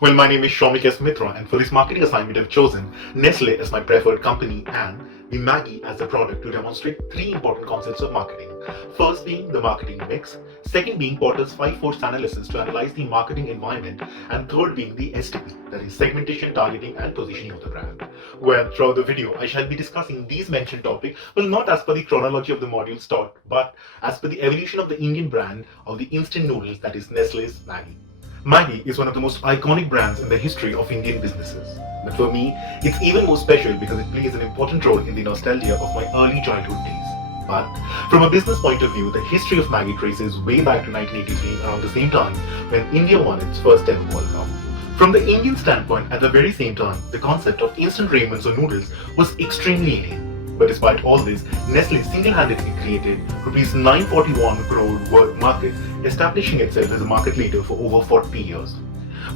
Well, my name is Shomik S. Mitra, and for this marketing assignment, I've chosen Nestle as my preferred company and the Maggi as the product to demonstrate three important concepts of marketing. First being the marketing mix, second being Porter's 5 force analysis to analyze the marketing environment, and third being the STP, that is segmentation, targeting, and positioning of the brand. Well, throughout the video, I shall be discussing these mentioned topics, well, not as per the chronology of the modules taught, but as per the evolution of the Indian brand of the instant noodles, that is Nestle's Maggi. Maggi is one of the most iconic brands in the history of Indian businesses. But for me, it's even more special because it plays an important role in the nostalgia of my early childhood days. But from a business point of view, the history of Maggi traces way back to 1983, around the same time when India won its first ever World Cup. From the Indian standpoint, at the very same time, the concept of instant ramens or noodles was extremely alien. But despite all this, Nestle single-handedly created Rs 941 crore worth market, establishing itself as a market leader for over 40 years.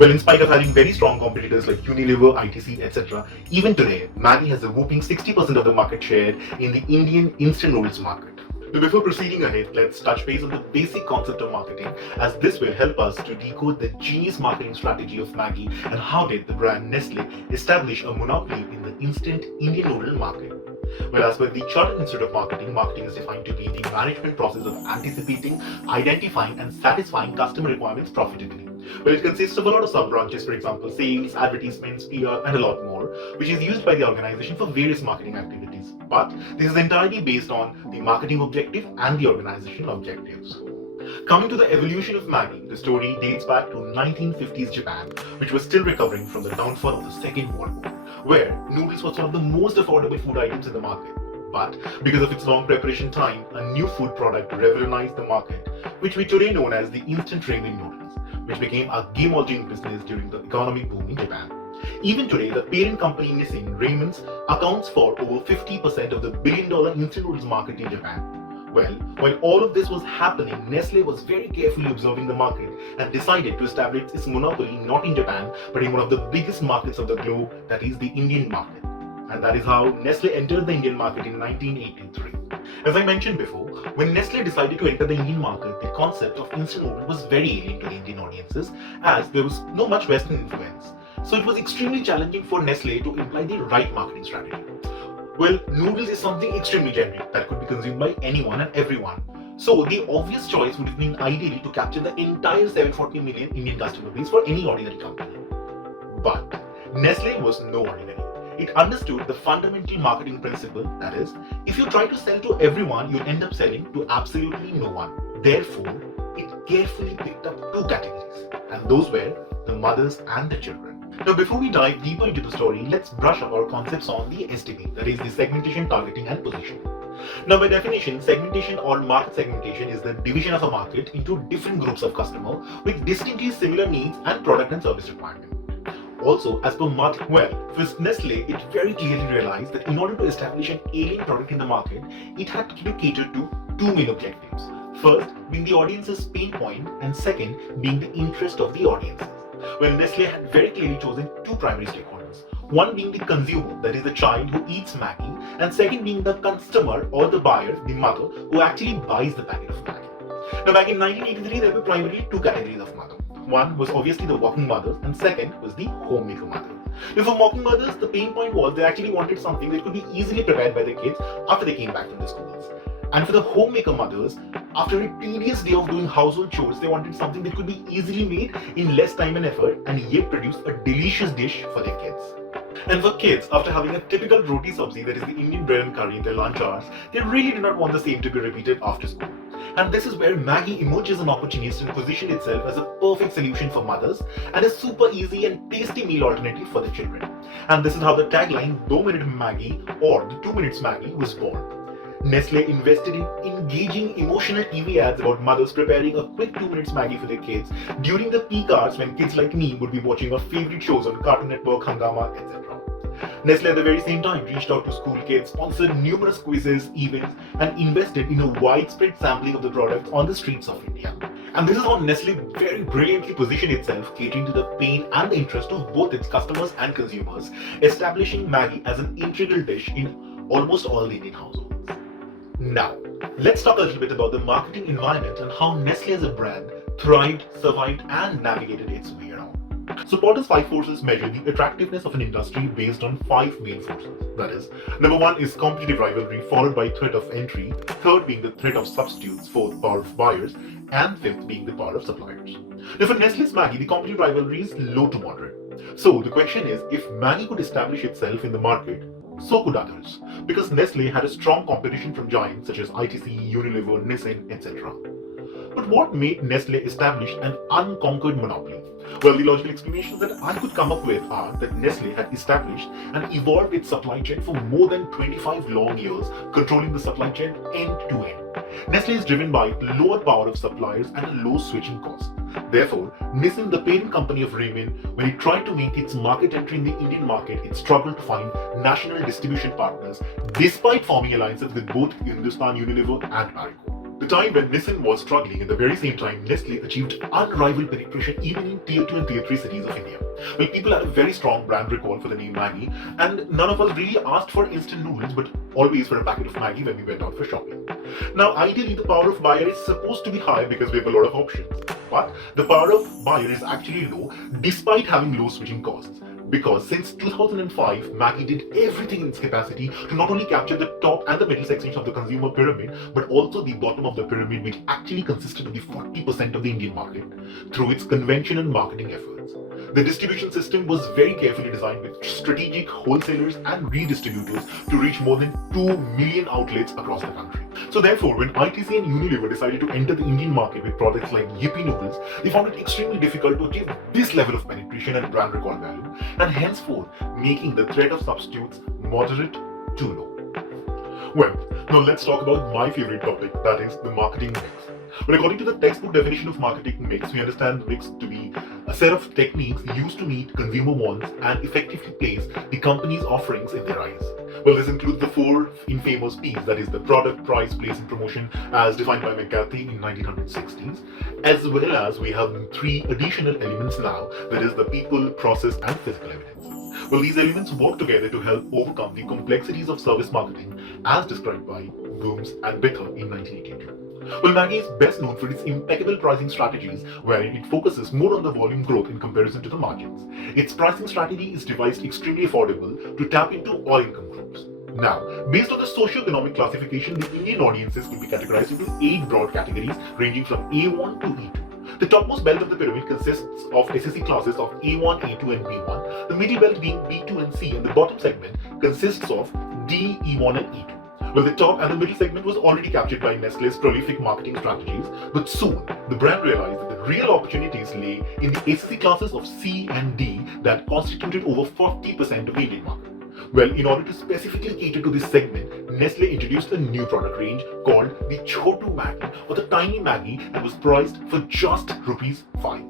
Well, in spite of having very strong competitors like Unilever, ITC, etc., even today, Maggi has a whopping 60% of the market share in the Indian instant noodles market. But before proceeding ahead, let's touch base on the basic concept of marketing, as this will help us to decode the genius marketing strategy of Maggi and how did the brand Nestle establish a monopoly in the instant Indian noodle market. Well, as per the Chartered Institute of Marketing, marketing is defined to be the management process of anticipating, identifying, and satisfying customer requirements profitably. Well, it consists of a lot of sub-branches, for example, sales, advertisements, PR, and a lot more, which is used by the organization for various marketing activities. But this is entirely based on the marketing objective and the organizational objectives. Coming to the evolution of Maggi, the story dates back to 1950s Japan, which was still recovering from the downfall of the Second World War, where noodles was one of the most affordable food items in the market. But because of its long preparation time, a new food product revolutionized the market, which we today know as the instant ramen noodles, which became a game-altering business during the economic boom in Japan. Even today, the parent company Nissin Ramen's accounts for over 50% of the billion-dollar instant noodles market in Japan. Well, while all of this was happening, Nestle was very carefully observing the market and decided to establish its monopoly not in Japan, but in one of the biggest markets of the globe, that is the Indian market. And that is how Nestle entered the Indian market in 1983. As I mentioned before, when Nestle decided to enter the Indian market, the concept of instant noodle was very alien to the Indian audiences, as there was no much Western influence. So it was extremely challenging for Nestle to imply the right marketing strategy. Well, noodles is something extremely generic that could be consumed by anyone and everyone. So the obvious choice would have been ideally to capture the entire 740 million Indian customer base for any ordinary company. But Nestle was no ordinary. It understood the fundamental marketing principle, that is, if you try to sell to everyone, you'll end up selling to absolutely no one. Therefore, it carefully picked up two categories, and those were the mothers and the children. Now, before we dive deeper into the story, let's brush up our concepts on the STP, that is the segmentation, targeting, and positioning. Now, by definition, segmentation or market segmentation is the division of a market into different groups of customers with distinctly similar needs and product and service requirements. Also, as per market, well, with Nestle, it very clearly realized that in order to establish an alien product in the market, it had to be catered to two main objectives. First, being the audience's pain point, and second, being the interest of the audiences. Well, Nestle had very clearly chosen two primary stakeholders. One being the consumer, that is the child who eats Maggi, and second being the customer or the buyer, the mother, who actually buys the packet of Maggi. Now, back in 1983, there were primarily two categories of mother. One was obviously the working mothers, and second was the homemaker mothers. Now, for working mothers, the pain point was they actually wanted something that could be easily prepared by their kids after they came back from the schools. And for the homemaker mothers, after a tedious day of doing household chores, they wanted something that could be easily made in less time and effort and yet produce a delicious dish for their kids. And for kids, after having a typical roti sabzi, that is the Indian bread and curry in their lunch hours, they really did not want the same to be repeated after school. And this is where Maggi emerges an opportunist and positioned itself as a perfect solution for mothers and a super easy and tasty meal alternative for the children. And this is how the tagline 2 Minute Maggi or the 2 Minutes Maggi was born. Nestle invested in engaging emotional TV ads about mothers preparing a quick 2 minutes Maggi for their kids during the peak hours when kids like me would be watching our favorite shows on Cartoon Network, Hangama, etc. Nestle at the very same time reached out to school kids, sponsored numerous quizzes, events, and invested in a widespread sampling of the products on the streets of India. And this is how Nestle very brilliantly positioned itself, catering to the pain and the interest of both its customers and consumers, establishing Maggi as an integral dish in almost all the Indian households. Now, let's talk a little bit about the marketing environment and how Nestle as a brand thrived, survived, and navigated its way around. So Porter's five forces measure the attractiveness of an industry based on five main forces. That is, number one is competitive rivalry, followed by threat of entry, third being the threat of substitutes, fourth power of buyers, and fifth being the power of suppliers. Now for Nestle's Maggi, the competitive rivalry is low to moderate. So the question is, if Maggi could establish itself in the market, so could others, because Nestle had a strong competition from giants such as ITC, Unilever, Nissin, etc. But what made Nestle establish an unconquered monopoly? Well, the logical explanations that I could come up with are that Nestle had established and evolved its supply chain for more than 25 long years, controlling the supply chain end to end. Nestle is driven by lower power of suppliers and a low switching cost. Therefore, Nissin, the parent company of Raymond, when it tried to make its market entry in the Indian market, it struggled to find national distribution partners, despite forming alliances with both Hindustan Unilever and Marico. The time when Nissin was struggling, at the very same time, Nestle achieved unrivaled penetration even in Tier 2 and Tier 3 cities of India. Well, people had a very strong brand recall for the name Maggi, and none of us really asked for instant noodles, but always for a packet of Maggi when we went out for shopping. Now, ideally, the power of buyer is supposed to be high because we have a lot of options. But the power of buyer is actually low, despite having low switching costs. Because since 2005, Maggi did everything in its capacity to not only capture the top and the middle sections of the consumer pyramid, but also the bottom of the pyramid, which actually consisted of the 40% of the Indian market, through its conventional marketing efforts. The distribution system was very carefully designed with strategic wholesalers and redistributors to reach more than 2 million outlets across the country. So therefore, when ITC and Unilever decided to enter the Indian market with products like Yippee noodles, they found it extremely difficult to achieve this level of penetration and brand recall value, and henceforth making the threat of substitutes moderate to low. Well, now let's talk about my favorite topic, that is the marketing mix. Well, according to the textbook definition of marketing mix, we understand mix to be a set of techniques used to meet consumer wants and effectively place the company's offerings in their eyes. Well, this includes the four infamous P's, that is the product, price, place, and promotion, as defined by McCarthy in 1960s, as well as we have three additional elements now, that is the people, process, and physical evidence. Well, these elements work together to help overcome the complexities of service marketing as described by Gooms and Bitter in 1982. Well, Maggi is best known for its impeccable pricing strategies, wherein it focuses more on the volume growth in comparison to the margins. Its pricing strategy is devised extremely affordable to tap into all income groups. Now, based on the socio-economic classification, the Indian audiences could be categorized into 8 broad categories ranging from A1 to E2. The topmost belt of the pyramid consists of SSC classes of A1, A2 and B1, the middle belt being B2 and C, and the bottom segment consists of D, E1 and E2. Well, the top and the middle segment was already captured by Nestle's prolific marketing strategies, but soon the brand realized that the real opportunities lay in the SSC classes of C and D that constituted over 40% of the Indian market. Well, in order to specifically cater to this segment, Nestle introduced a new product range called the Chotu Maggi, or the Tiny Maggi, and was priced for just Rs 5.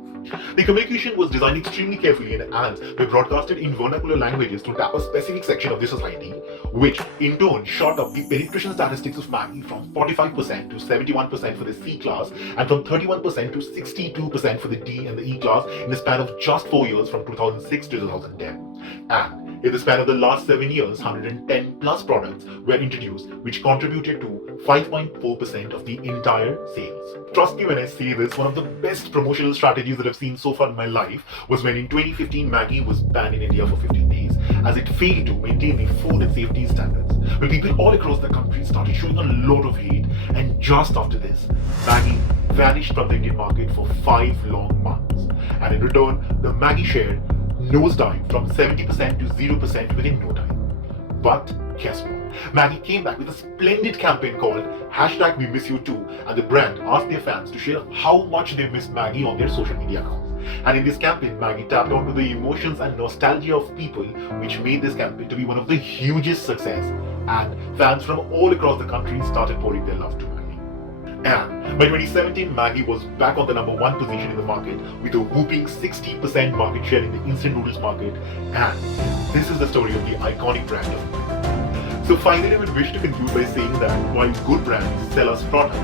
The communication was designed extremely carefully, and ads were broadcasted in vernacular languages to tap a specific section of the society, which in turn shot up the penetration statistics of Maggi from 45% to 71% for the C class and from 31% to 62% for the D and the E class in a span of just 4 years from 2006 to 2010. And in the span of the last 7 years, 110 plus products were introduced, which contributed to 5.4% of the entire sales. Trust me when I say this, one of the best promotional strategies that I've seen so far in my life was when in 2015 Maggi was banned in India for 15 days as it failed to maintain the food and safety standards. When people all across the country started showing a lot of hate, and just after this, Maggi vanished from the Indian market for 5 long months. And in return, the Maggi share nosedived from 70% to 0% within no time. But guess what? Maggi came back with a splendid campaign called #WeMissYouToo, and the brand asked their fans to share how much they missed Maggi on their social media accounts. And in this campaign, Maggi tapped onto the emotions and nostalgia of people, which made this campaign to be one of the hugest success. And fans from all across the country started pouring their love to Maggi. And by 2017, Maggi was back on the number 1 position in the market with a whooping 60% market share in the instant noodles market. And this is the story of the iconic brand of Maggi. So finally, I would wish to conclude by saying that while good brands sell us products,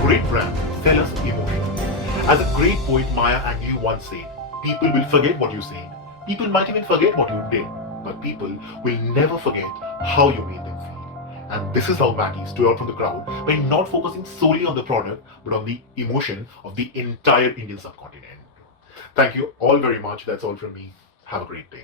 great brands sell us emotions. As a great poet Maya Angelou once said, people will forget what you said. People might even forget what you did, but people will never forget how you made them feel. And this is how Maggi stood out from the crowd by not focusing solely on the product, but on the emotion of the entire Indian subcontinent. Thank you all very much. That's all from me. Have a great day.